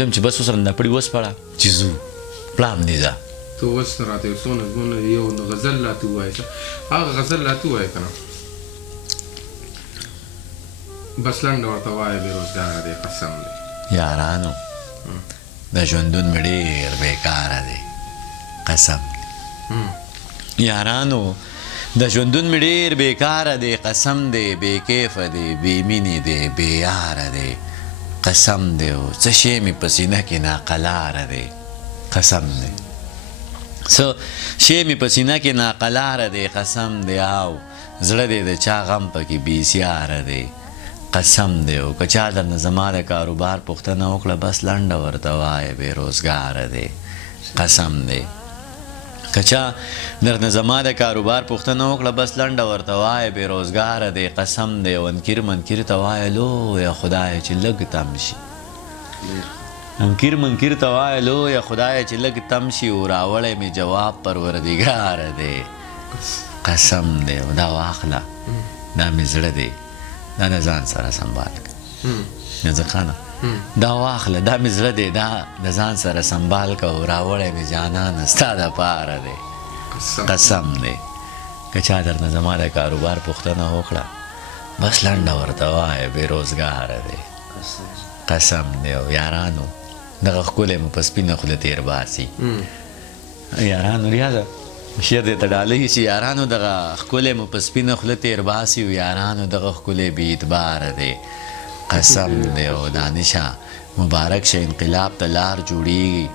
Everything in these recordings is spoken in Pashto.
زم چې بس وسره نه پړي وس پړه چې زو پلان دی ځه ته اوس راته یو څو نظمونه یو غزل راته ووایه هغه غزل راته ووایه که نه بس لنډه ورته وایه بېروزګاره دی قسم دی یارانو د ژوندون مې ډېر بېکاره دی قسم دی یارانو د ژوندون مې ډېر بېکاره دی قسم دی بې کیفه دی بې مینې دی بې یاره دی قسم دی او څه شی مې په سینه کې ناقلاره دی قسم دی څه شی مې په سینه کې ناقلاره دی قسم دی او زړه دی د چا غم پکې بېسیاره دی قسم دی او که چا درنه زما د کاروبار پوښتنه وکړه بس لنډه ورته وایه بېروزګاره دی قسم دی که چا درنه زما د کاروبار پوښتنه وکړه بس لنډه ورته وایه بېروزګاره دی قسم دی او انکیر منکر ته وایه لویه خدایه چې لږ تم شي انکیر منکر ته وایه لویه خدایه چې لږ تم شي او راوړی مې جواب پروردګاره دی قسم دی او دا واخله دا مې زړه دی دا د ځان سره سنبال کړه نزخانه دا واخله دا مې زړه دی دا د ځان سره سنبال که او راوړی مې جانانه ستا دپاره دی قسم دی که چا درنه زما د کاروبار پوښتنه وکړه بس لنډه ورته وایه بېروزګاره دی قسم دی او یارانو دغه ښکلی مو په سپینه خوله تېر باسي یارانو ریاضه شعر دې ته ډالۍ چې یارانو دغه ښکلی مو په سپینه خوله تېر باسي او یارانو دغه ښکلی بې اعتباره دی قسم دی او دانشه مبارک شه انقلاب ته لار جوړیږي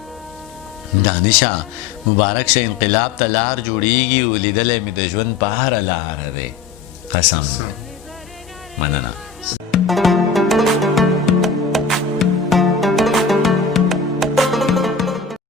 دانشه مبارک شه انقلاب ته لار جوړیږي او لیدلی مې د ژوند په هره لاره دی قسم دی مننه